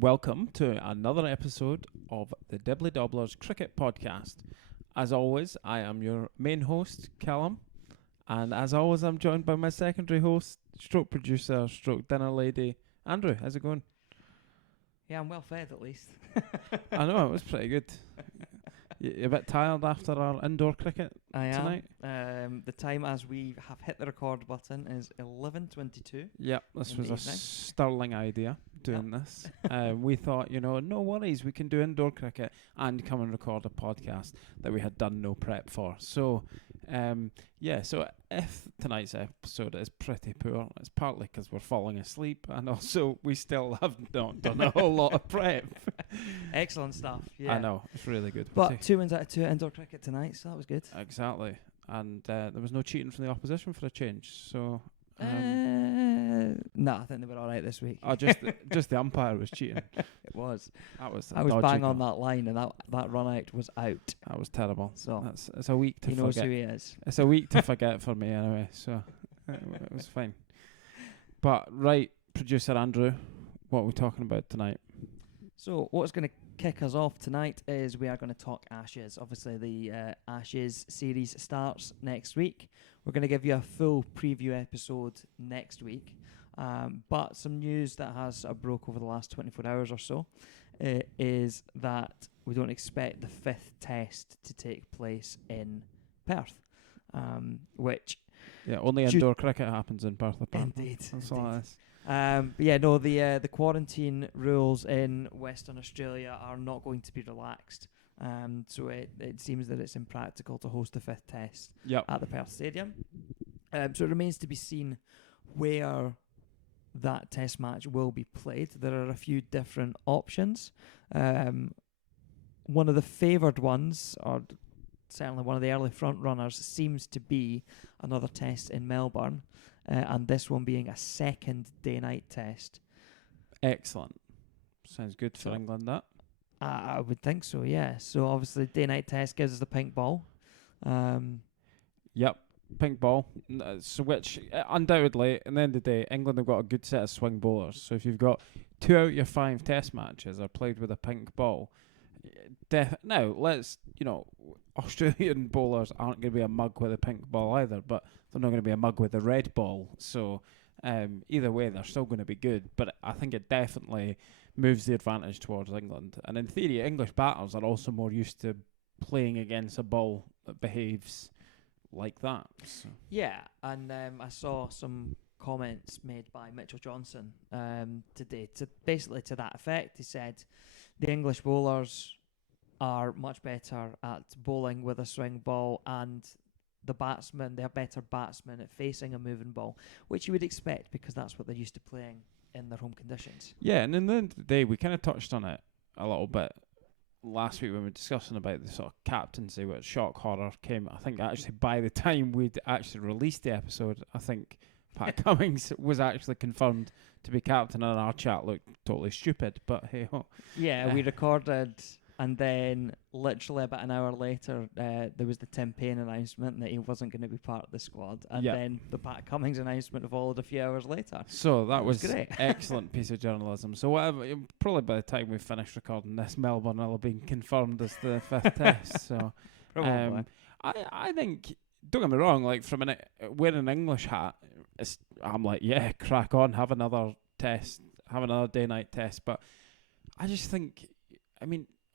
Welcome to another episode of the Dibbly Dobblers Cricket Podcast. As always, I am your main host, Callum, and as always, I'm joined by my secondary host, stroke producer, stroke dinner lady, Andrew. How's it going? Yeah, I'm well fed at least. I know, it was pretty good. You a bit tired after our indoor cricket tonight? The time as we have hit the record button is 11:22. Yep, this was a sterling idea, doing this. We thought, no worries, we can do indoor cricket and come and record a podcast that we had done no prep for. So, so if tonight's episode is pretty poor, it's partly because we're falling asleep and also we still have not done a whole lot of prep. Excellent stuff. Yeah. I know, it's really good. But 2 wins out of 2 indoor cricket tonight, so that was good. Exactly. And there was no cheating from the opposition for a change, so... No, I think they were all right this week. Oh, just the umpire was cheating. It was. I was bang on that line, and that run out was out. That was terrible. So it's a week to forget. He knows who he is. It's a week to forget for me anyway. So it was fine. But right, producer Andrew, what are we talking about tonight? So what's going to kick us off tonight is we are going to talk Ashes. Obviously, the Ashes series starts next week. We're going to give you a full preview episode next week. But some news that has broke over the last 24 hours or so is that we don't expect the 5th test to take place in Perth, which... Yeah, only indoor cricket happens in Perth, apparently. Indeed. That's all it is. The quarantine rules in Western Australia are not going to be relaxed. So it seems that it's impractical to host the 5th test at the Perth Stadium. So it remains to be seen where that test match will be played. There are a few different options. One of the favoured ones, or certainly one of the early front runners, seems to be another test in Melbourne, and this one being a second day-night test. Excellent. Sounds good for England, that. I would think so, yeah. So obviously day-night test gives us the pink ball. Yep, pink ball. So which, undoubtedly, at the end of the day, England have got a good set of swing bowlers. So if you've got 2 out of your 5 test matches are played with a pink ball, now, Australian bowlers aren't going to be a mug with a pink ball either, but they're not going to be a mug with a red ball. So either way, they're still going to be good. But I think it definitely moves the advantage towards England. And in theory, English batters are also more used to playing against a ball that behaves like that. So. Yeah, and I saw some comments made by Mitchell Johnson today to that effect. He said the English bowlers are much better at bowling with a swing ball, and they are better batsmen at facing a moving ball, which you would expect because that's what they're used to playing in their home conditions. Yeah, and in the end of the day, we kind of touched on it a little bit last week when we were discussing about the sort of captaincy, which shock horror came, I think, actually by the time we'd actually released the episode, I think Pat Cummings was actually confirmed to be captain, and our chat looked totally stupid, but hey ho. Yeah, we recorded, and then literally about an hour later, there was the Tim Payne announcement that he wasn't going to be part of the squad, and then the Pat Cummings announcement followed a few hours later. So that was great. Excellent piece of journalism. So whatever, probably by the time we finish recording this, Melbourne will have been confirmed as the 5th test. So I think, don't get me wrong, like from wearing an English hat, I'm like, yeah, crack on, have another test, have another day-night test. But I just think,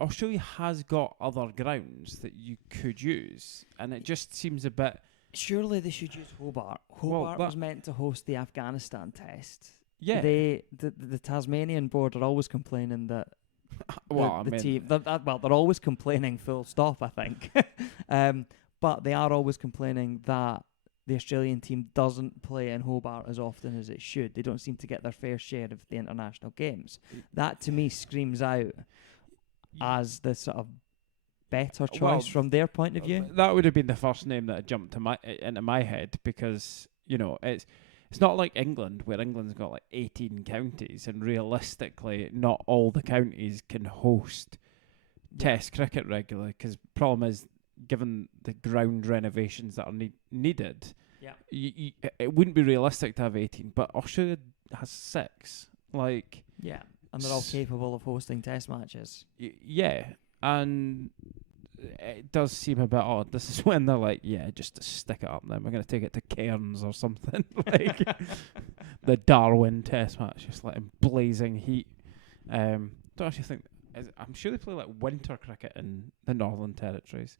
Australia has got other grounds that you could use, and it just seems a bit... Surely they should use Hobart. Hobart was meant to host the Afghanistan test. Yeah. The Tasmanian board are always complaining that they're always complaining, full stop, I think. But they are always complaining that the Australian team doesn't play in Hobart as often as it should. They don't seem to get their fair share of the international games. That, to me, screams out as the sort of better choice from their point of view. That would have been the first name that jumped into my head because, it's not like England, where England's got like 18 counties, and realistically, not all the counties can host Test cricket regularly, because the problem is, given the ground renovations that are needed, it wouldn't be realistic to have 18, but Australia has 6. And they're all capable of hosting test matches. Yeah, and it does seem a bit odd. This is when they're like, yeah, just to stick it up then. We're going to take it to Cairns or something. Like the Darwin test match, just like in blazing heat. Don't actually think... I'm sure they play like winter cricket in the Northern Territories.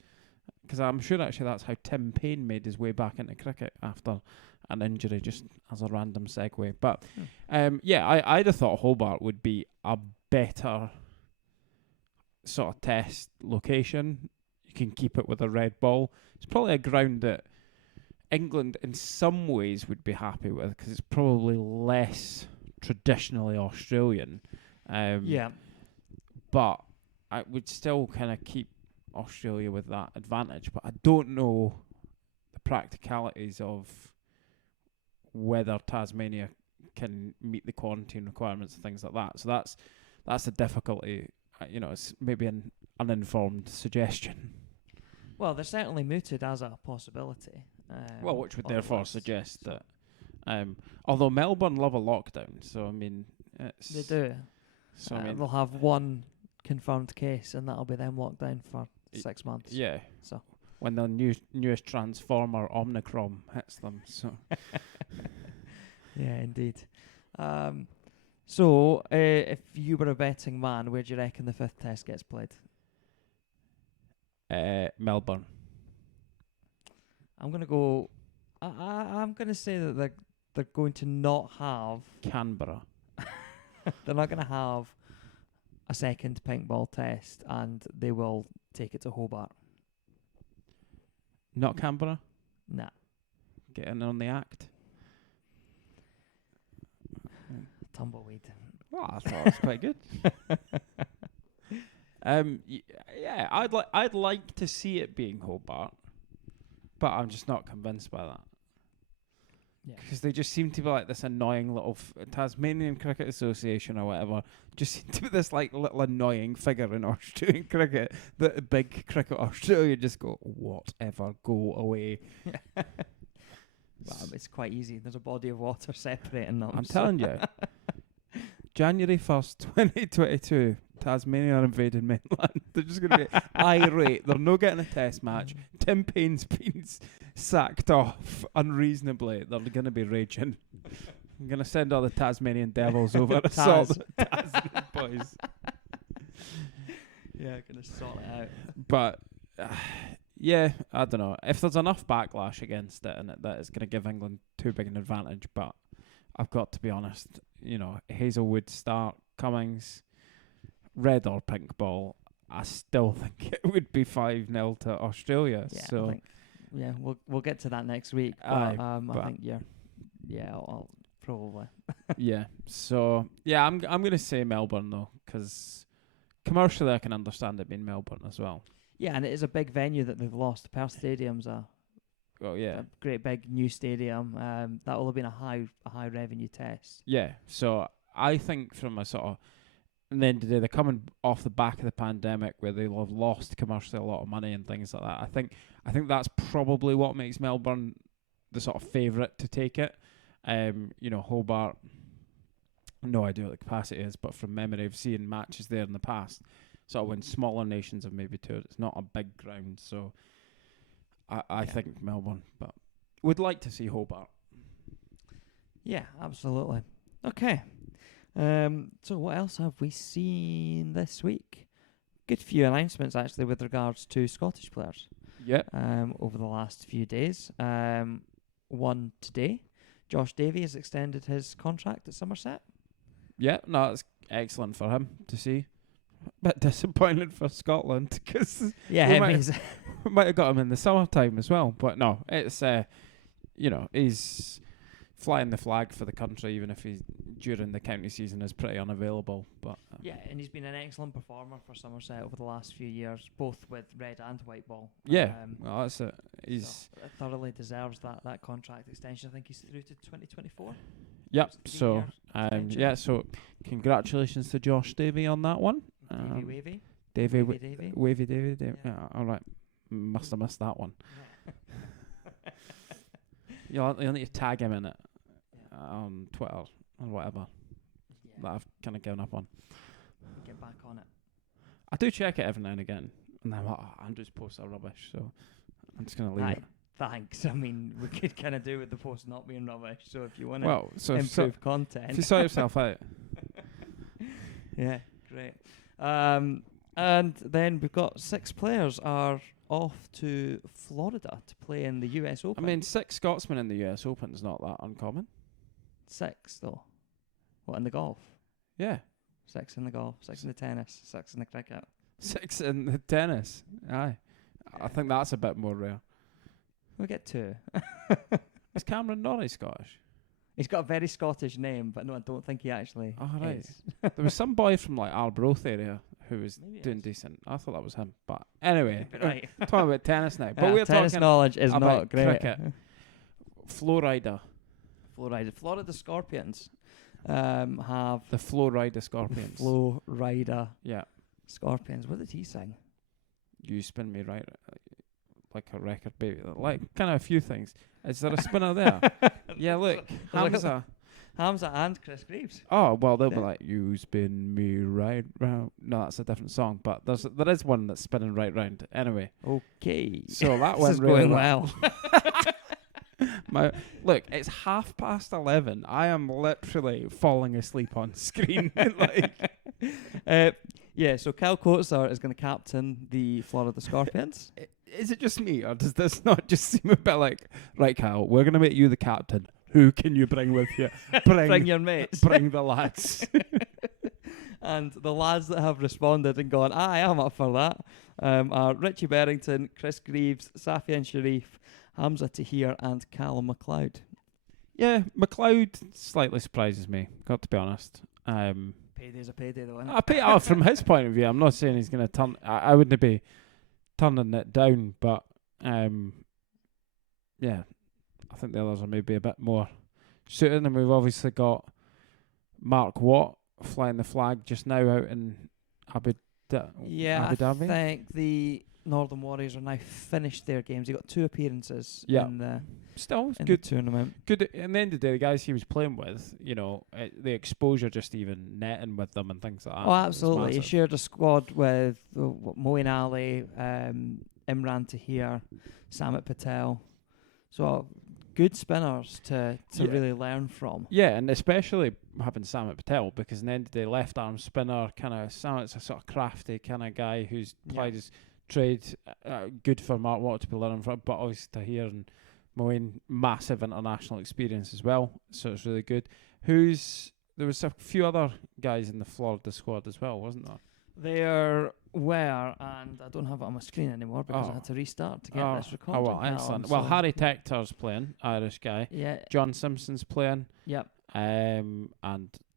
Because I'm sure actually that's how Tim Payne made his way back into cricket after an injury, just as a random segue. But yeah, I'd have thought Hobart would be a better sort of test location. You can keep it with a red ball. It's probably a ground that England in some ways would be happy with because it's probably less traditionally Australian. Yeah. But I would still kind of keep Australia with that advantage. But I don't know the practicalities of whether Tasmania can meet the quarantine requirements and things like that. So that's the difficulty. It's maybe an uninformed suggestion. Well, they're certainly mooted as a possibility. Which would therefore suggest that. Although Melbourne love a lockdown, so I mean, they do. So they'll have one confirmed case, and that'll be them locked down for 6 months. Yeah. So when the newest Transformer Omnicron hits them, so. Yeah, indeed. So, if you were a betting man, where do you reckon the 5th test gets played? Melbourne. I'm going to go... I'm going to say that they're going to not have... Canberra. They're not going to have a second pink ball test, and they will take it to Hobart. Not Canberra? Nah. Getting on the act. Tumbleweed. Well, I thought it was quite good. Yeah, I'd like to see it being Hobart, but I'm just not convinced by that. Yeah, because they just seem to be like this annoying little Tasmanian Cricket Association or whatever. Just seem to be this like little annoying figure in Australian cricket that big Cricket Australia just go whatever, go away. Well, it's quite easy. There's a body of water separating them. I'm telling you. January 1st, 2022, Tasmania are invading mainland. They're just going to be irate. They're not getting a test match. Tim Payne's been sacked off unreasonably. They're going to be raging. I'm going to send all the Tasmanian devils over to sort the Tasmanian boys. Yeah, going to sort it out. But, yeah, I don't know. If there's enough backlash against it and that it's going to give England too big an advantage, but I've got to be honest, Hazelwood start, Cummings, red or pink ball, I still think it would be 5-0 to Australia. Yeah, so we'll get to that next week. But, I think I'll probably. Yeah. So I'm going to say Melbourne though, because commercially I can understand it being Melbourne as well. Yeah, and it is a big venue that they've lost. The Perth Stadium's a great big new stadium. That will have been a high revenue test. Yeah. So I think from a sort of, and then today they're coming off the back of the pandemic where they'll have lost commercially a lot of money and things like that. I think that's probably what makes Melbourne the sort of favourite to take it. Hobart, no idea what the capacity is, but from memory of seeing matches there in the past, sort of when smaller nations have maybe toured, it's not a big ground, so I think Melbourne, but would like to see Hobart. Yeah, absolutely. Okay. So what else have we seen this week? Good few announcements actually with regards to Scottish players. Yep. Over the last few days. One today. Josh Davey has extended his contract at Somerset. Yeah, no, it's excellent for him to see. Bit disappointed for Scotland because we might have got him in the summertime as well. But no, it's he's flying the flag for the country, even if he's during the county season is pretty unavailable. But and he's been an excellent performer for Somerset over the last few years, both with red and white ball. Yeah, well, that's it. He's thoroughly deserves that contract extension. I think he's through to 2024. Yep. So so congratulations to Josh Davey on that one. Davey. Yeah, all right. Must have missed that one. You'll need to tag him in it on Twitter or whatever. Yeah, that I've kind of given up on. Get back on it. I do check it every now and again, and I'm like, Andrew's posts are rubbish, so I'm just going to leave it. Thanks. I mean, we could kind of do with the post not being rubbish. So if you want to improve content, if you sort yourself out. Yeah, great. And then we've got 6 players are off to Florida to play in the US Open. I mean, 6 Scotsmen in the US Open is not that uncommon. 6 though. What, in the golf? Yeah. 6 in the golf, 6 in the tennis, 6 in the cricket. 6 in the tennis. Aye. I think that's a bit more rare. We'll get 2. Is Cameron Norrie Scottish? He's got a very Scottish name, but no, I don't think he actually right. is. There was some boy from like Arbroath area who was doing decent. I thought that was him. But anyway, right. talking about tennis now. But Yeah, we're tennis talking knowledge is about not great. cricket. Florida. Florida Scorpions have The Florida Scorpions. Florida Yeah. Scorpions. What did he sing? You spin me right like a record, baby. Like kind of a few things. Is there a spinner there? Yeah, look. Hamza. Hamza and Chris Greaves. Oh, well, they'll be like, you spin me right round. No, that's a different song, but there is one that's spinning right round. Anyway. Okay. So that this went is really going well. Look, it's 11:30. I am literally falling asleep on screen. Yeah, so Cal Coatsar is going to captain the Florida Scorpions. Is it just me, or does this not just seem a bit like, right, Cal, we're going to make you the captain. Who can you bring with you? Bring your mates. Bring the lads. And the lads that have responded and gone, I am up for that, are Richie Berrington, Chris Greaves, Safian Sharif, Hamza Tahir, and Callum McLeod. Yeah, McLeod slightly surprises me, got to be honest. Payday's a payday, though, isn't it? I pay off from his point of view. I'm not saying he's going to turn. I wouldn't be turning it down, but yeah, I think the others are maybe a bit more suited. And we've obviously got Mark Watt flying the flag just now out in Abu Dhabi. I think the Northern Warriors are now finished their games. They got 2 appearances in the good tournament. Good. At the end of the day, the guys he was playing with, the exposure, just even netting with them and things like that. Oh, absolutely. He shared a squad with Moeen Ali, Imran Tahir, Samit Patel. So good spinners to really learn from. Yeah, and especially having Samit Patel, because in the end of the day, left arm spinner, Samit's a sort of crafty kind of guy who's played his trade, good for Mark Watt to be learning from, but obviously Tahir and Moeen, massive international experience as well, so it's really good. There was a few other guys in the Florida squad as well, wasn't there? There were, and I don't have it on my screen anymore because I had to restart to get this recorded. Oh, well, excellent. Well, Harry Tector's playing, Irish guy. Yeah. John Simpson's playing. Yep. And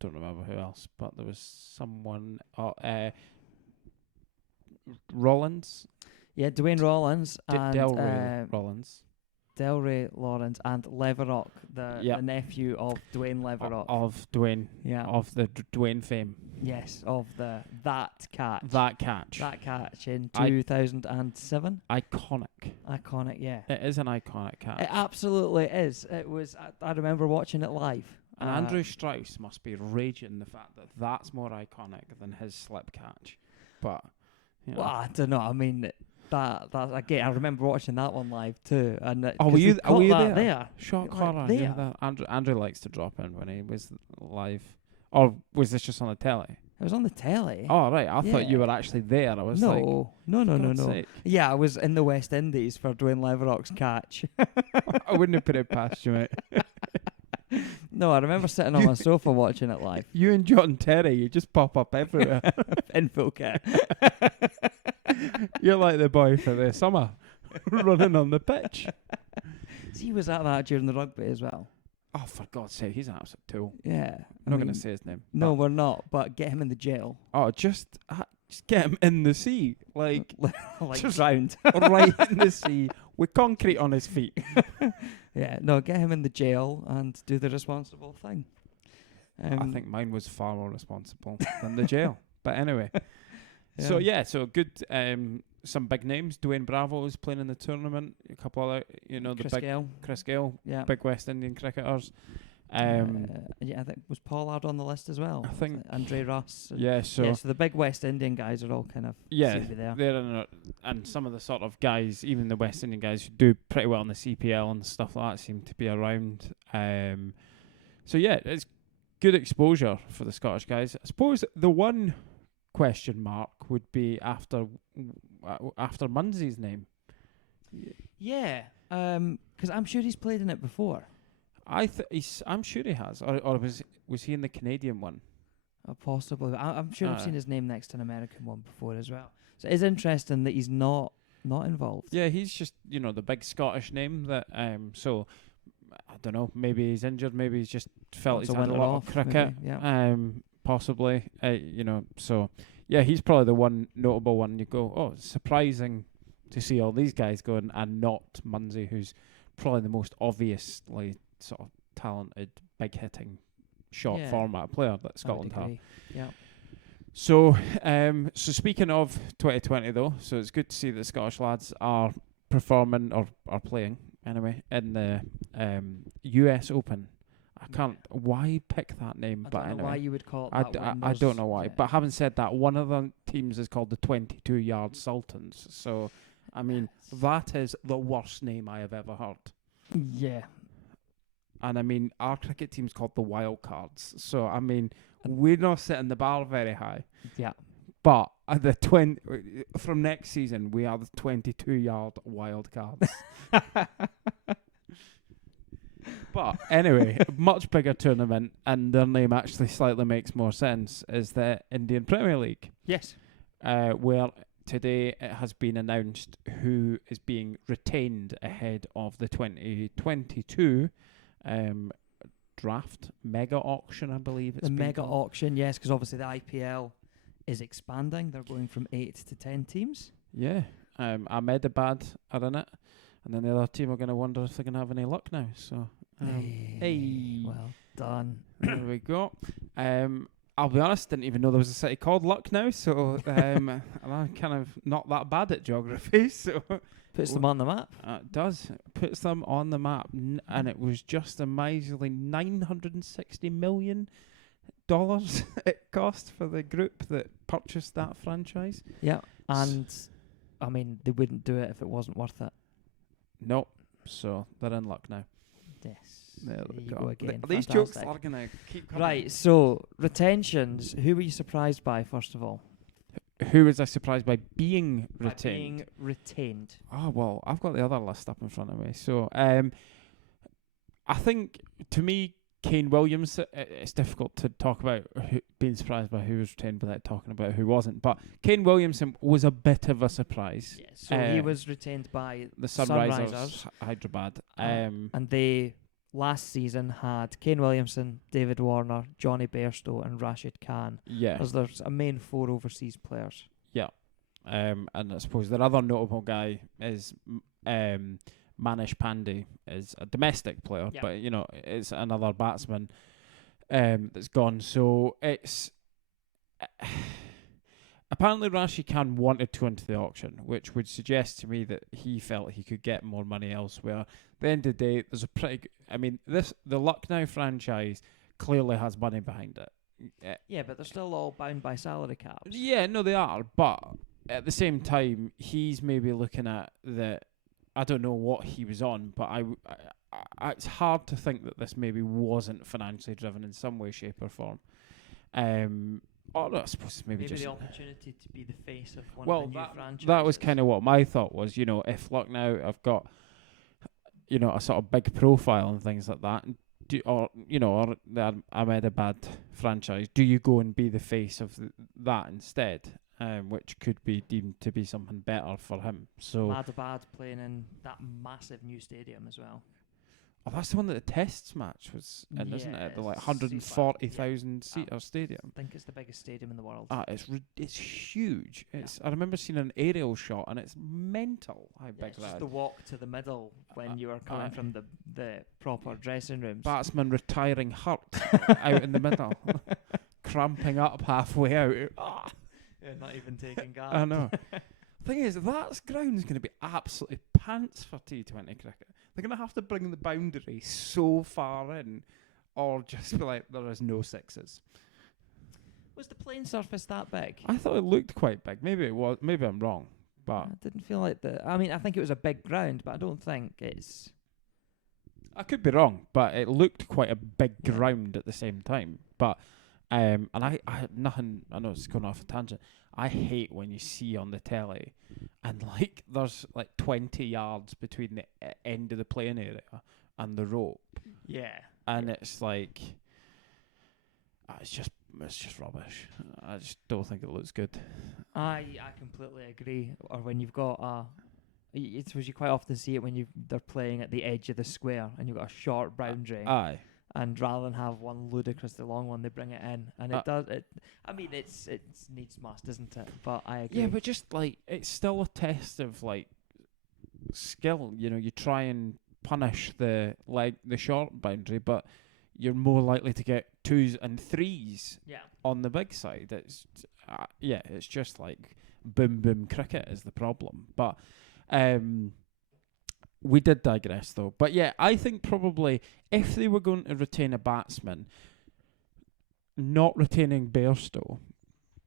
don't remember who else, but there was someone, Rollins. Yeah, Dwayne Rollins and Delray Rollins. Delray Lawrence and Leverock, the nephew of Dwayne Leverock. Of Dwayne. Yeah. Of the Dwayne fame. Yes, of that catch. That catch in 2007. Iconic, yeah. It is an iconic catch. It absolutely is. It was. I remember watching it live. And Andrew Strauss must be raging the fact that that's more iconic than his slip catch. But, well, I don't know. I mean, that again, I remember watching that one live too. And were you there? Shock horror. Andrew likes to drop in when he was live. Or was this just on the telly? It was on the telly. Oh, right. I thought you were actually there. I was no. Yeah, I was in the West Indies for Dwayne Leverock's catch. I wouldn't have put it past you, mate. No, I remember sitting on my sofa watching it live. You and John Terry, you just pop up everywhere. In full kit. You're like the boy for the summer, running on the pitch. He was at that during the rugby as well. Oh, for God's sake, he's an absolute tool. Yeah. I'm not going to say his name. No, we're not, but get him in the jail. Oh, just get him in the sea. Like just drowned. Right in the sea with concrete on his feet. Yeah, no, get him in the jail and do the responsible thing. I think mine was far more responsible than the jail. But anyway. Yeah. So good. Some big names. Dwayne Bravo is playing in the tournament. A couple other, Chris Gale. Chris Gale, yeah, big West Indian cricketers. Yeah, I think was Pollard on the list as well. I think Andre Russ. Yeah, so the big West Indian guys are all kind of yeah, seem to be there. they're in and some of the sort of guys, even the West Indian guys who do pretty well in the CPL and stuff like that, seem to be around. So yeah, it's good exposure for the Scottish guys. I suppose the one question mark would be after Munsey's name. Yeah, because I'm sure he's played in it before. I'm sure he has, or was he in the Canadian one? Possibly. I'm sure I've seen his name next to an American one before as well. So it's interesting that he's not involved. Yeah, he's just the big Scottish name that. So I don't know. Maybe he's injured. Maybe he's just felt he's had a lot of cricket. Maybe, yeah. Possibly. So yeah, he's probably the one notable one. You go, oh, it's surprising to see all these guys going and not Munsey, who's probably the most obviously sort of talented, big hitting, short format player that Scotland have. Yeah. So, so speaking of 2020 though, so it's good to see that Scottish lads are performing or are playing anyway in the US Open. I can't why pick that name, but I don't know anyway, why you would call it that. I don't know why. But having said that, one of the teams is called the 22-Yard Sultans. So, I mean, that is the worst name I have ever heard. Yeah. And I mean, our cricket team's called the Wild Cards. So, I mean, we're not setting the bar very high. Yeah. But from next season, we are the 22-Yard Wild Cards. But anyway, much bigger tournament, and their name actually slightly makes more sense, is the Indian Premier League. Yes. Where today it has been announced who is being retained ahead of the 2022 draft mega auction, I believe it's the mega auction, yes, because obviously the IPL is expanding. They're going from 8 to 10 teams. Yeah. Ahmedabad are in it, and then the other team are going to wonder if they're going to have any luck now. So, hey, well done. There we go. I'll be honest, didn't even know there was a city called Lucknow, so I'm kind of not that bad at geography, so puts them on the map. It does. It puts them on the map, and it was just a miserly $960 million it cost for the group that purchased that franchise. Yeah, and I mean, they wouldn't do it if it wasn't worth it. Nope. So they're in luck now. Yes. There we you go again. These jokes are going to keep coming. Right, so retentions. Who were you surprised by, first of all? Who was I surprised by being retained? By being retained. Oh, well, I've got the other list up in front of me. So I think, to me, Kane Williams, it's difficult to talk about being surprised by who was retained without talking about who wasn't. But Kane Williamson was a bit of a surprise. Yeah, so he was retained by the Sunrisers. Hyderabad. And they, last season, had Kane Williamson, David Warner, Johnny Bairstow and Rashid Khan. Yeah. As there's a main 4 overseas players. Yeah. And I suppose their other notable guy is Manish Pandey, is a domestic player, but it's another batsman that's gone. So it's apparently Rashid Khan wanted to enter the auction, which would suggest to me that he felt he could get more money elsewhere. At the end of the day, there's a pretty. The Lucknow franchise clearly has money behind it. Yeah, but they're still all bound by salary caps. Yeah, no, they are. But at the same time, he's maybe looking at the. I don't know what he was on, but it's hard to think that this maybe wasn't financially driven in some way, shape, or form. Or I suppose maybe just the opportunity to be the face of one of the new franchises. That was kind of what my thought was. If Lucknow have got a sort of big profile and things like that, or the Ahmedabad franchise, do you go and be the face of that instead? Which could be deemed to be something better for him. So Ahmedabad playing in that massive new stadium as well. Oh, that's the one that the Tests match was in, isn't it? The 140,000 seater stadium. I think it's the biggest stadium in the world. It's huge. I remember seeing an aerial shot, and it's mental how big that is. Just the walk to the middle when you were coming from the proper dressing rooms. Batsman retiring hurt out in the middle, cramping up halfway out. Yeah, not even taking guard. I know. Thing is, that ground's going to be absolutely pants for T20 cricket. They're going to have to bring the boundary so far in or just be like, there is no sixes. Was the playing surface that big? I thought it looked quite big. Maybe it was. Maybe I'm wrong. But I didn't feel like I mean, I think it was a big ground, but I don't think it's... I could be wrong, but it looked quite a big ground at the same time. But and I had nothing. I know it's going off a tangent. I hate when you see on the telly, and like there's like 20 yards between the end of the playing area and the rope. Yeah. And it's like, it's just rubbish. I just don't think it looks good. I completely agree. Or when you've got it's you quite often see it when they're playing at the edge of the square and you've got a short boundary. Aye. And rather than have one ludicrously long one, they bring it in, and it does. I mean, it's needs must, isn't it? But I agree. Yeah, but just like it's still a test of like skill. You know, you try and punish the short boundary, but you're more likely to get 2s and 3s on the big side. It's it's just like boom boom cricket is the problem. But we did digress though. But yeah, I think probably if they were going to retain a batsman, not retaining Bairstow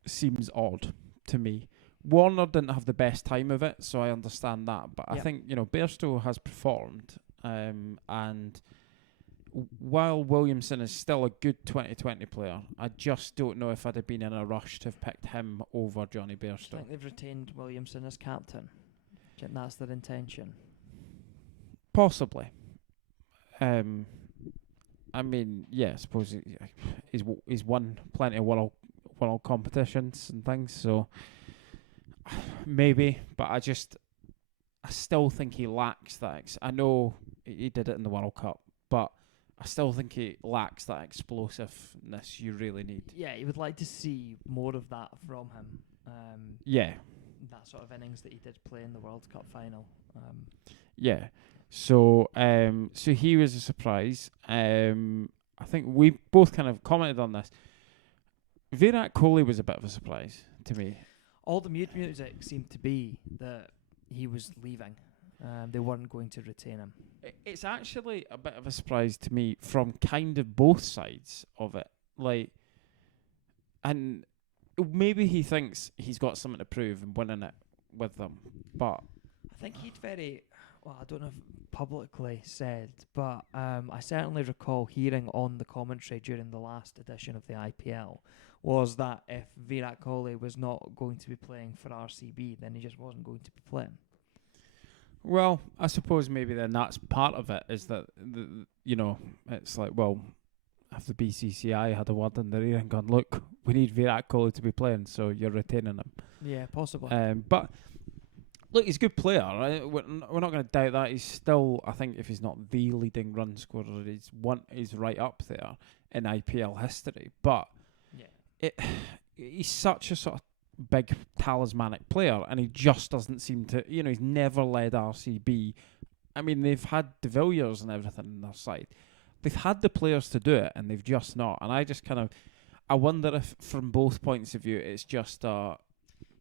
seems odd to me. Warner didn't have the best time of it, so I understand that. But I think, Bairstow has performed. And while Williamson is still a good 2020 player, I just don't know if I'd have been in a rush to have picked him over Johnny Bairstow. I think they've retained Williamson as captain. Do you think that's their intention? Possibly. I mean, yeah, I suppose he's won plenty of world competitions and things, so maybe. But I still think he lacks that. I know he did it in the World Cup, but I still think he lacks that explosiveness you really need. Yeah, you would like to see more of that from him. That sort of innings that he did play in the World Cup final. Yeah. So he was a surprise. I think we both kind of commented on this. Virat Kohli was a bit of a surprise to me. All the music seemed to be that he was leaving. They weren't going to retain him. It's actually a bit of a surprise to me from kind of both sides of it. Like, and maybe he thinks he's got something to prove and winning it with them. But I think he'd I don't know if publicly said, but I certainly recall hearing on the commentary during the last edition of the IPL was that if Virat Kohli was not going to be playing for RCB, then he just wasn't going to be playing. Well, I suppose maybe then that's part of it, is that, it's like, well, if the BCCI had a word in their ear and gone, look, we need Virat Kohli to be playing, so you're retaining him. Yeah, possibly. But look, he's a good player. Right? We're not going to doubt that. He's still, I think, if he's not the leading run scorer, he's right up there in IPL history. But he's such a sort of big talismanic player, and he just doesn't seem to. He's never led RCB. I mean, they've had De Villiers and everything on their side. They've had the players to do it, and they've just not. And I just I wonder if, from both points of view, it's just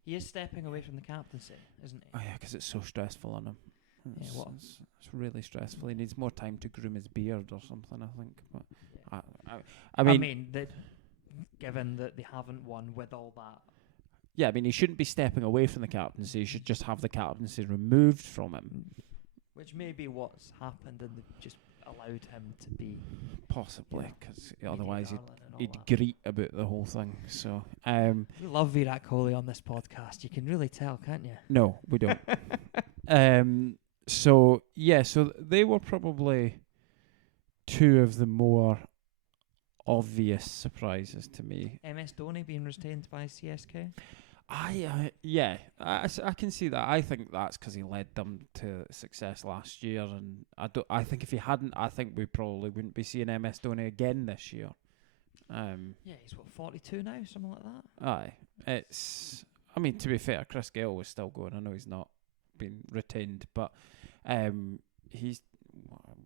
he is stepping away from the captaincy, isn't he? Oh yeah, because it's so stressful on him. It's really stressful. He needs more time to groom his beard or something, I think. But I mean, given that they haven't won with all that. Yeah, I mean, he shouldn't be stepping away from the captaincy. He should just have the captaincy removed from him. Which may be what's happened, and they've just allowed him to be. Possibly, because otherwise he'd greet about the whole thing. So we love Virat Kohli on this podcast. You can really tell, can't you? No, we don't. So they were probably two of the more obvious surprises to me. MS Dhoni being retained by CSK. I can see that. I think that's because he led them to success last year, and I think if he hadn't, I think we probably wouldn't be seeing MS Dhoni again this year. He's 42 now, something like that. Aye, I mean, to be fair, Chris Gayle was still going. I know he's not been retained, but he's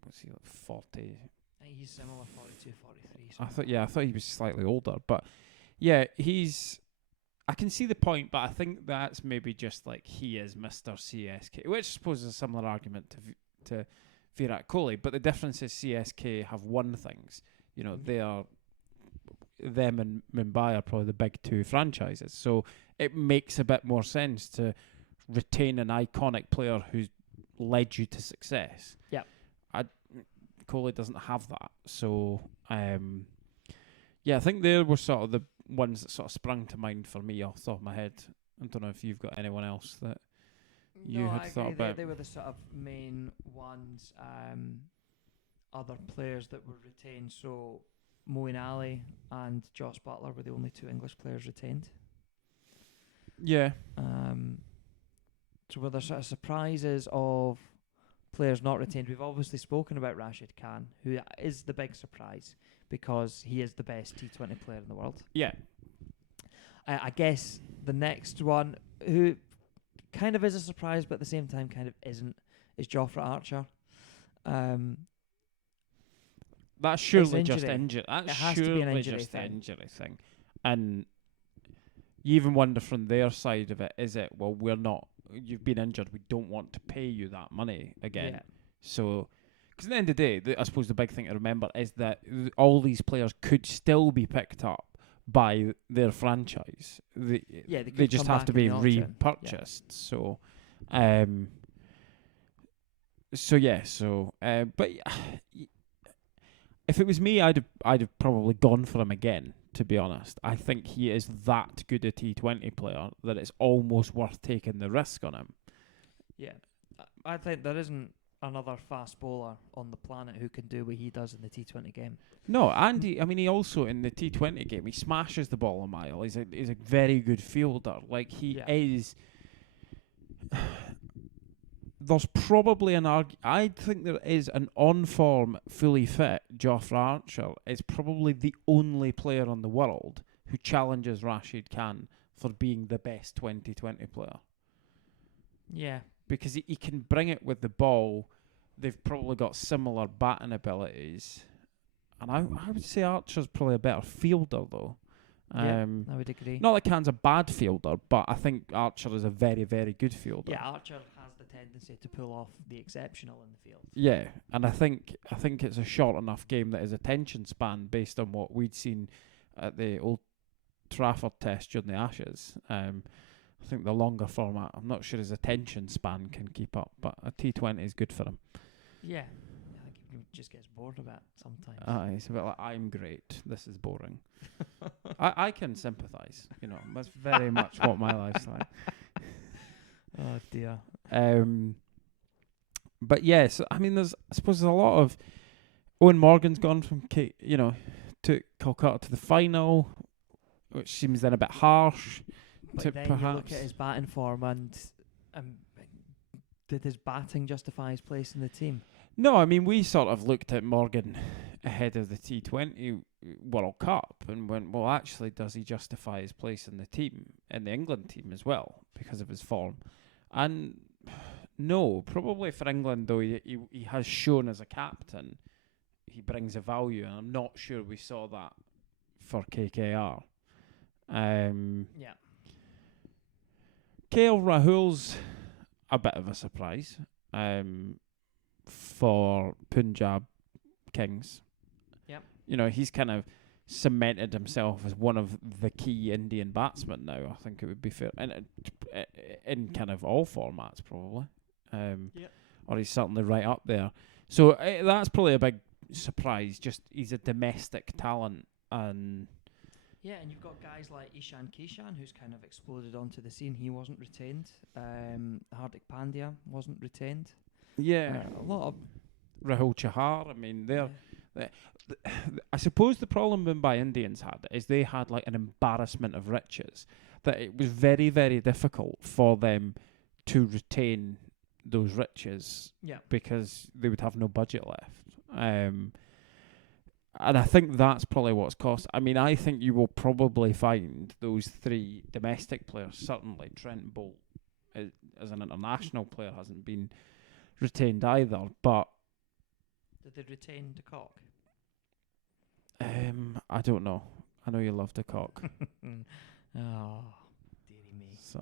what's he, like 40? He's similar, 42, 43. I thought he was slightly older, but yeah, I can see the point, but I think that's maybe just like he is Mr. CSK, which I suppose is a similar argument to Virat Kohli. But the difference is CSK have won things. them and Mumbai are probably the big two franchises. So it makes a bit more sense to retain an iconic player who's led you to success. Yeah. Kohli doesn't have that. So, I think they were sort of the ones that sort of sprung to mind for me off the top of my head. I don't know if you've got anyone else that you had thought about. They were the sort of main ones. Other players that were retained, so Moeen Ali and Joss Butler were the only two English players retained. Yeah. So were there sort of surprises of players not retained? We've obviously spoken about Rashid Khan, who is the big surprise because he is the best T20 player in the world. Yeah. I guess the next one, who kind of is a surprise but at the same time kind of isn't, is Jofra Archer. That's surely just injury. It That's has to be an surely injury just thing. an injury thing. And you even wonder from their side of it, is it, well, you've been injured, we don't want to pay you that money again. Yeah. So, because at the end of the day, I suppose the big thing to remember is that all these players could still be picked up by their franchise. They just have to be repurchased. So, but if it was me, I'd have probably gone for him again. To be honest, I think he is that good a T20 player that it's almost worth taking the risk on him. Yeah, I think there isn't another fast bowler on the planet who can do what he does in the T20 game. No, and he also in the T20 game, he smashes the ball a mile. He's a very good fielder. Like he is. There's probably I think there is an on-form, fully fit Jofra Archer is probably the only player in the world who challenges Rashid Khan for being the best 2020 player. Yeah. Because he can bring it with the ball. They've probably got similar batting abilities. And I would say Archer's probably a better fielder, though. I would agree. Not that Khan's a bad fielder, but I think Archer is a very, very good fielder. Yeah, Archer has the tendency to pull off the exceptional in the field. Yeah, and I think it's a short enough game that his attention span, based on what we'd seen at the Old Trafford test during the Ashes, I think the longer format, I'm not sure his attention span can keep up, but a T20 is good for him. Yeah, I think he just gets bored of it sometimes. It's a bit like, I'm great, this is boring. I can sympathise, that's very much what my life's like. Oh dear. But yes, I suppose there's a lot of Owen Morgan's gone from to Kolkata to the final, which seems then a bit harsh. But then you look at his batting form and did his batting justify his place in the team? No, we sort of looked at Morgan ahead of the T20 World Cup and went, well, actually, does he justify his place in the team, in the England team as well, because of his form? And no, probably for England, though, he has shown as a captain, he brings a value, and I'm not sure we saw that for KKR. Yeah. KL Rahul's a bit of a surprise for Punjab Kings. Yep. He's kind of cemented himself as one of the key Indian batsmen now. I think it would be fair, and in kind of all formats probably. Or he's certainly right up there. So that's probably a big surprise. Just he's a domestic talent, and and you've got guys like Ishan Kishan, who's kind of exploded onto the scene. He wasn't retained. Hardik Pandya wasn't retained. Yeah, a lot of Rahul Chahar. I suppose the problem Mumbai Indians had is they had like an embarrassment of riches, that it was very, very difficult for them to retain those riches because they would have no budget left. And I think that's probably what's cost. I think you will probably find those three domestic players, certainly Trent Bolt as an international player hasn't been retained either, but did they retain de Kock? I don't know. I know you love de Kock. Oh, dearie me. So,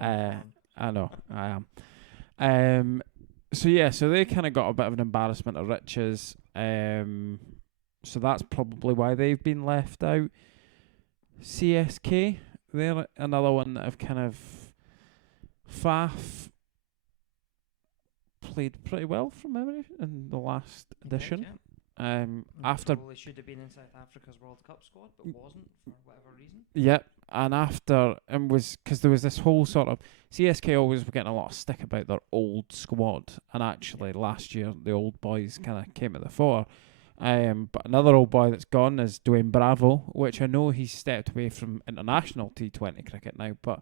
I know, I am. So they kind of got a bit of an embarrassment of riches. So that's probably why they've been left out. CSK, they're another one that have kind of... Faf played pretty well from memory in the last edition. After probably should have been in South Africa's World Cup squad, but wasn't for whatever reason. Yep, and after was because there was this whole sort of CSK always were getting a lot of stick about their old squad, and actually last year the old boys kind of came to the fore. But another old boy that's gone is Dwayne Bravo, which I know he's stepped away from international T20 cricket now, but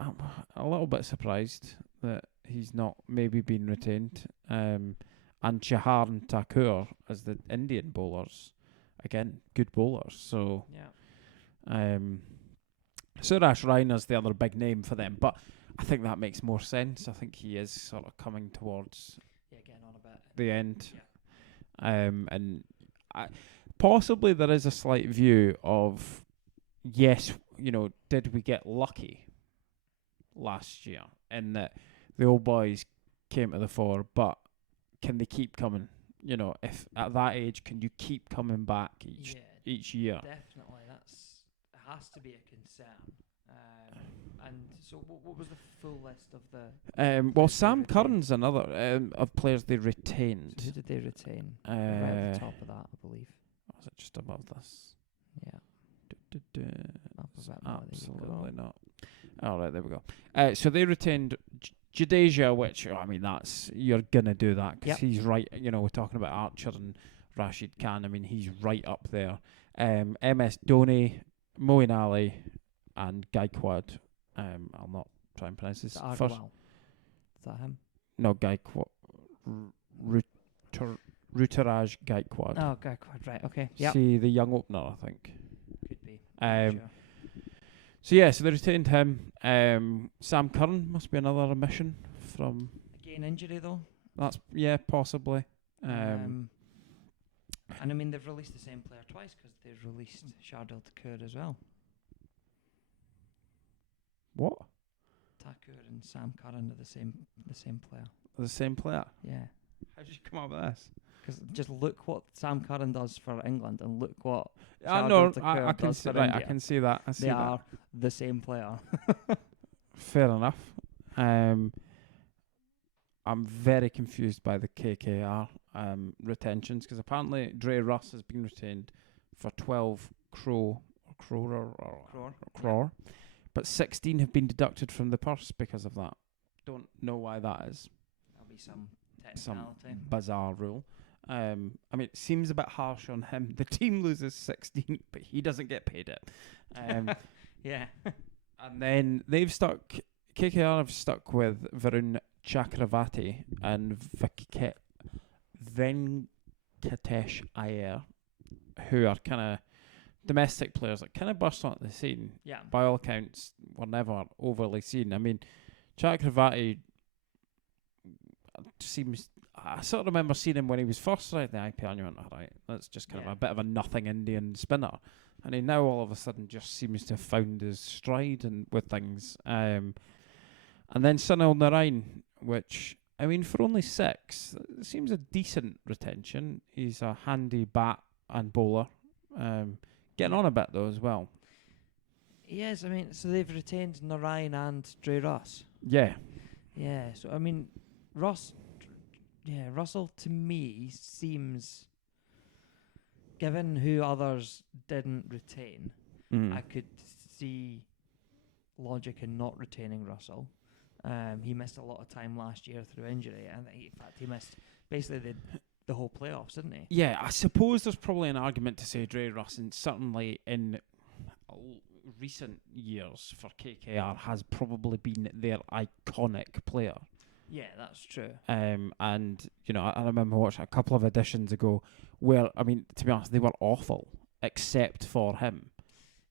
I'm a little bit surprised that he's not maybe been retained. And Chahar and Thakur as the Indian bowlers, again good bowlers. So Suraj Rainer's the other big name for them, but I think that makes more sense. I think he is sort of coming towards getting on a bit. The end. And possibly there is a slight view of, yes, did we get lucky last year in that the old boys came to the fore, but can they keep coming? If at that age, can you keep coming back each year? Definitely, it has to be a concern. And so, what was the full list of the? Well, Sam Curran's another of players they retained. So who did they retain? Right at the top of that, I believe. Was it just above this? Yeah. Absolutely not. All right, there we go. So they retained Jadeja, which that's you're gonna do that because he's right. We're talking about Archer and Rashid Khan. He's right up there. MS Dhoni, Moeen Ali, and Gaikwad. I'll not try and pronounce his first. Is that him? No, Gaikwad. Ruturaj Gaikwad. Oh, Gaikwad, right? Okay. Yeah. See the young opener, I think. Could be. Sure. So they retained him. Sam Curran must be another omission from... Again, injury though? That's, possibly. And they've released the same player twice because they've released Shardul Thakur as well. What? Thakur and Sam Curran are the same player. The same player? Yeah. How did you come up with this? Because just look what Sam Curran does for England and look what I can see that. I can see that. They are the same player. Fair enough. I'm very confused by the KKR retentions because apparently Dre Russ has been retained for 12 crore, but 16 have been deducted from the purse because of that. Don't know why that is. There'll be some technicality. Bizarre rule. It seems a bit harsh on him. The team loses 16, but he doesn't get paid it. Yeah. And then KKR have stuck with Varun Chakravarti and Venkatesh Iyer, who are kind of domestic players that kind of burst onto the scene. Yeah. By all accounts, were never overly seen. Chakravarti seems... I sort of remember seeing him when he was first right in the IPL, and you went, all right, that's just kind of a bit of a nothing Indian spinner. And he now all of a sudden just seems to have found his stride with things. And then Sunil Narine, which, for only 6, it seems a decent retention. He's a handy bat and bowler. Getting on a bit, though, as well. Yes, so they've retained Narine and Dre Russ. Yeah. Yeah, so, Russell to me seems, given who others didn't retain, I could see logic in not retaining Russell. He missed a lot of time last year through injury, and in fact he missed basically the whole playoffs, didn't he? Yeah, I suppose there's probably an argument to say Dre Russ, and certainly in recent years for KKR, has probably been their iconic player. Yeah, that's true. And, I remember watching a couple of editions ago where, to be honest, they were awful, except for him.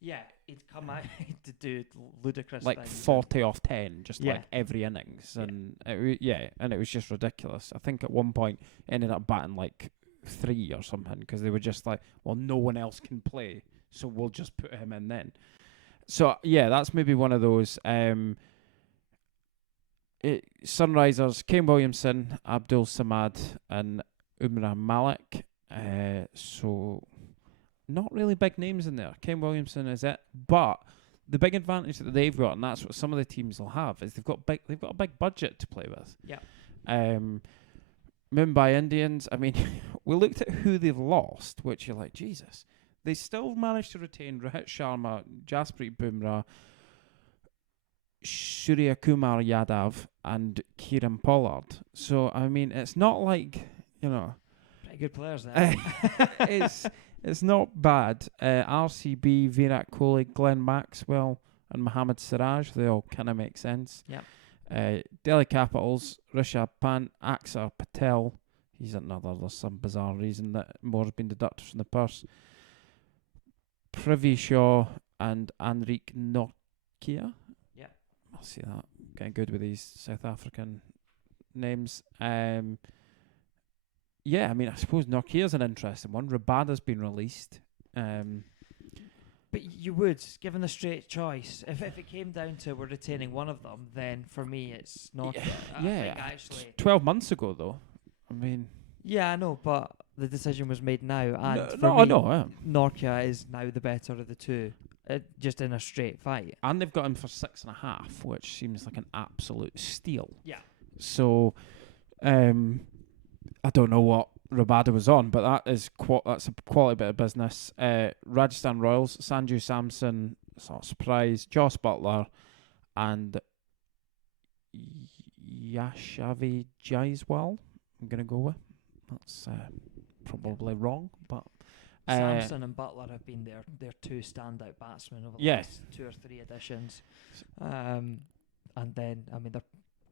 Yeah, he'd come out to do ludicrous like things. 40 off 10, just like every innings. And it was just ridiculous. I think at one point ended up batting like 3 or something because they were just like, well, no one else can play, so we'll just put him in then. So, that's maybe one of those... Sunrisers, Kane Williamson, Abdul Samad and Umrah Malik. So not really big names in there. Kane Williamson is it, but the big advantage that they've got, and that's what some of the teams will have, is they've got a big budget to play with. Yeah. Mumbai Indians. I mean, we looked at who they've lost, which you're like, Jesus. They still managed to retain Rohit Sharma, Jasprit Bumrah, Surya Kumar Yadav, and Kieran Pollard. So I mean, it's not like, you know, pretty good players there. it's not bad. RCB, Virat Kohli, Glenn Maxwell, and Mohammad Siraj. They all kind of make sense. Yeah. Delhi Capitals, Rishabh Pant, Axar Patel. He's another. There's some bizarre reason that more has been deducted from the purse. Privy Shaw and Enrique Nokia. Yeah. I'll see that. Getting good with these South African names. Yeah, I mean, I suppose Nokia's an interesting one. Rabada's been released. But you would, given the straight choice, if it came down to we're retaining one of them, then for me it's Nokia. Yeah, actually 12 months ago though. I mean, yeah, I know, but the decision was made now, and I know. Nokia is now the better of the two, just in a straight fight. And they've got him for 6.5, which seems like an absolute steal. Yeah. So, I don't know what Rabada was on, but that's a quality bit of business. Rajasthan Royals, Sanju Samson, sort of surprise, Joss Butler, and Yashavi Jaiswal. I'm gonna go with. That's probably wrong, but Samson and Butler have been their two standout batsmen over the last 2 or 3 editions. And then, I mean, they're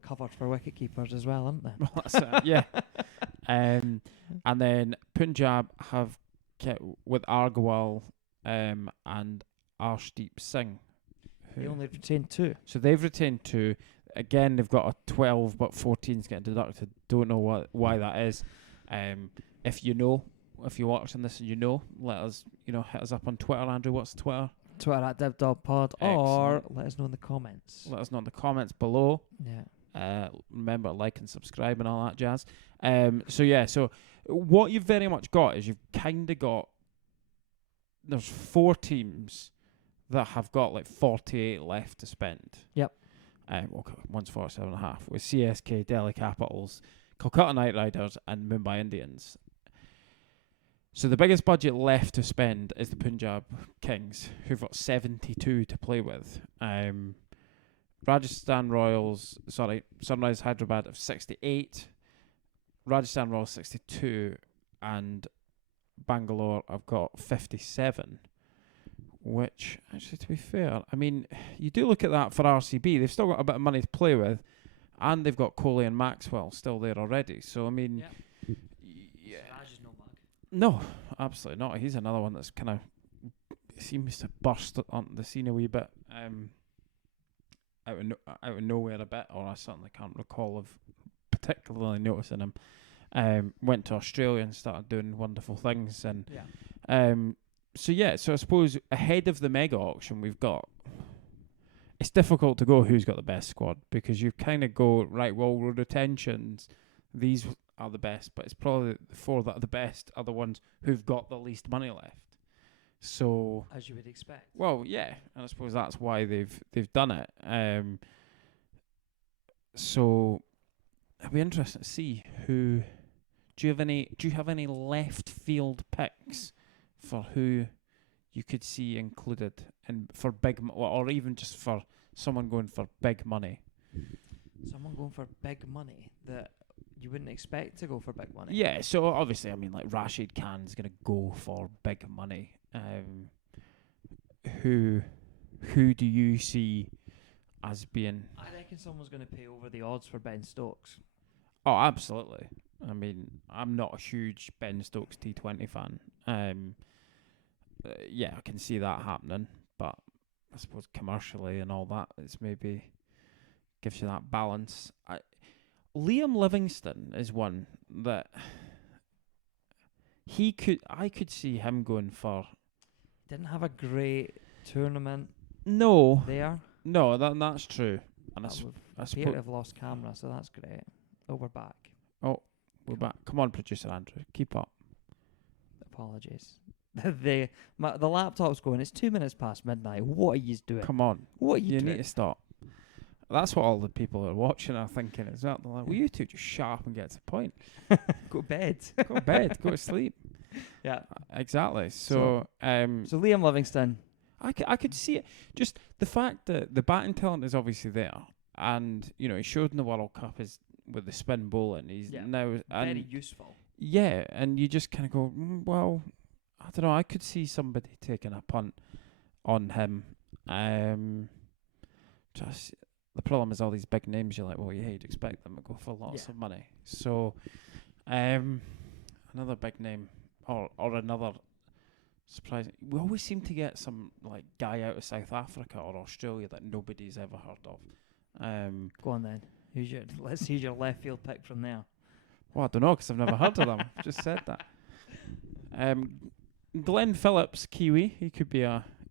covered for wicket keepers as well, aren't they? Well, that's yeah. And then Punjab have kept with Argowal and Arshdeep Singh. They only retained 2. So they've retained 2. Again, they've got a 12, but 14's getting deducted. Don't know why that is. If you know, if you're watching this and you know, let us, hit us up on Twitter, Andrew. What's the Twitter? Twitter at DevDogPod, or let us know in the comments. Let us know in the comments below. Yeah. Remember, like and subscribe and all that jazz. So what you've very much got is you've kind of got, there's 4 teams that have got like 48 left to spend. Yep. Okay, one's 47.5 with CSK, Delhi Capitals, Kolkata Knight Riders, and Mumbai Indians. So the biggest budget left to spend is the Punjab Kings, who've got 72 to play with. Sunrise Hyderabad of 68, Rajasthan Royals 62, and Bangalore have got 57. Which, actually, to be fair, I mean, you do look at that for RCB. They've still got a bit of money to play with, and they've got Kohli and Maxwell still there already. So, I mean, yeah. Siraj is no mug. No, absolutely not. He's another one that's kind of seems to burst onto the scene a wee bit out of nowhere a bit, or I certainly can't recall of particularly noticing him. Went to Australia and started doing wonderful things, and So I suppose ahead of the mega auction we've got, it's difficult to go who's got the best squad, because you kind of go, right, well, retentions, these are the best, but it's probably the 4 that are the best are the ones who've got the least money left. So, as you would expect. Well, yeah, and I suppose that's why they've done it. So it'll be interesting to see who. Do you have any left field picks for who you could see included in for big or even just for someone going for big money? Someone going for big money that you wouldn't expect to go for big money. Yeah, so obviously, I mean, like Rashid Khan's going to go for big money. Who do you see as being? I reckon someone's going to pay over the odds for Ben Stokes. Oh, absolutely. I mean, I'm not a huge Ben Stokes T20 fan. Yeah, I can see that happening, but I suppose commercially and all that, it's maybe gives you that balance. Liam Livingston is one that I could see him going for. Didn't have a great tournament. No, there. No, that's true. And I suppose have lost camera, so that's great. Oh, we're back. Oh, we're back. Come on, producer Andrew, keep up. Apologies. The laptop's going. It's 2 minutes past midnight. What are you doing? Come on. What are you doing? need to stop. That's what all the people who are watching are thinking as well. They're like, well, you two just shut up and get to the point. Go to bed. Go to bed. Go to sleep. Yeah. Exactly. So Liam Livingston. I could see it. Just the fact that the batting talent is obviously there. And, you know, he showed in the World Cup with the spin bowling. He's now... Very useful. Yeah, and you just kind of go, well, I don't know. I could see somebody taking a punt on him. Just the problem is all these big names. You're like, well, yeah, you'd expect them to go for lots of money. So, another big name or another surprising. We always seem to get some like guy out of South Africa or Australia that nobody's ever heard of. Go on then. Let's hear your left field pick from there. Well, I don't know because I've never heard of them. Just said that. Glenn Phillips, Kiwi. He could be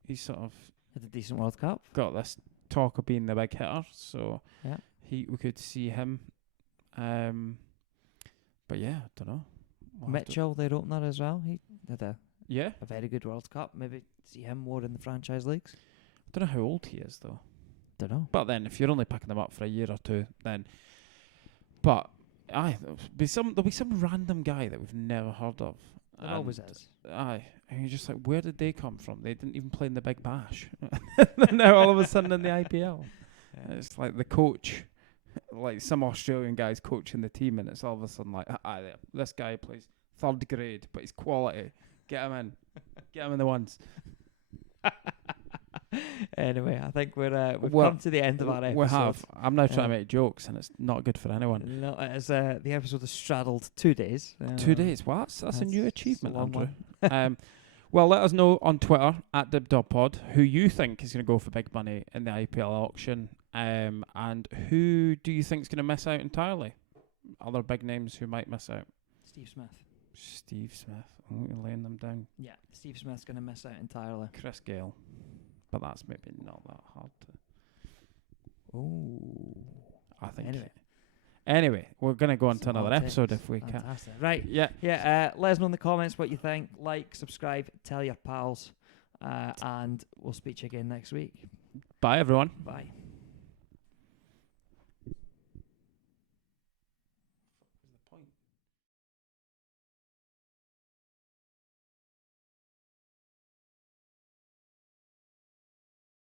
he's sort of had a decent World Cup. Got this talk of being the big hitter, so yeah, we could see him. But yeah, I don't know. Mitchell, their opener as well. He had a very good World Cup. Maybe see him more in the franchise leagues. I don't know how old he is though. Don't know. But then if you're only picking them up for a year or two, then there'll be some random guy that we've never heard of. There always is. And you're just like, where did they come from? They didn't even play in the Big Bash. Now all of a sudden in the IPL. Yeah. It's like the coach, like some Australian guy's coaching the team, and it's all of a sudden like, this guy plays 3rd grade, but he's quality. Get him in. Get him in the ones. Anyway, I think we've come to the end of our episode. We have. I'm now trying to make jokes, and it's not good for anyone. No, it's the episode has straddled 2 days. 2 days. What? That's a new achievement, Andrew. Well, let us know on Twitter @DibDobPod who you think is going to go for big money in the IPL auction, and who do you think is going to miss out entirely? Other big names who might miss out. Steve Smith. Oh, you're laying them down. Yeah, Steve Smith's going to miss out entirely. Chris Gale. But that's maybe not that hard to... Oh. I think. Anyway, we're going to go on to another episode if we can. Right. Yeah. Let us know in the comments what you think. Like, subscribe, tell your pals, and we'll speak to you again next week. Bye, everyone. Bye.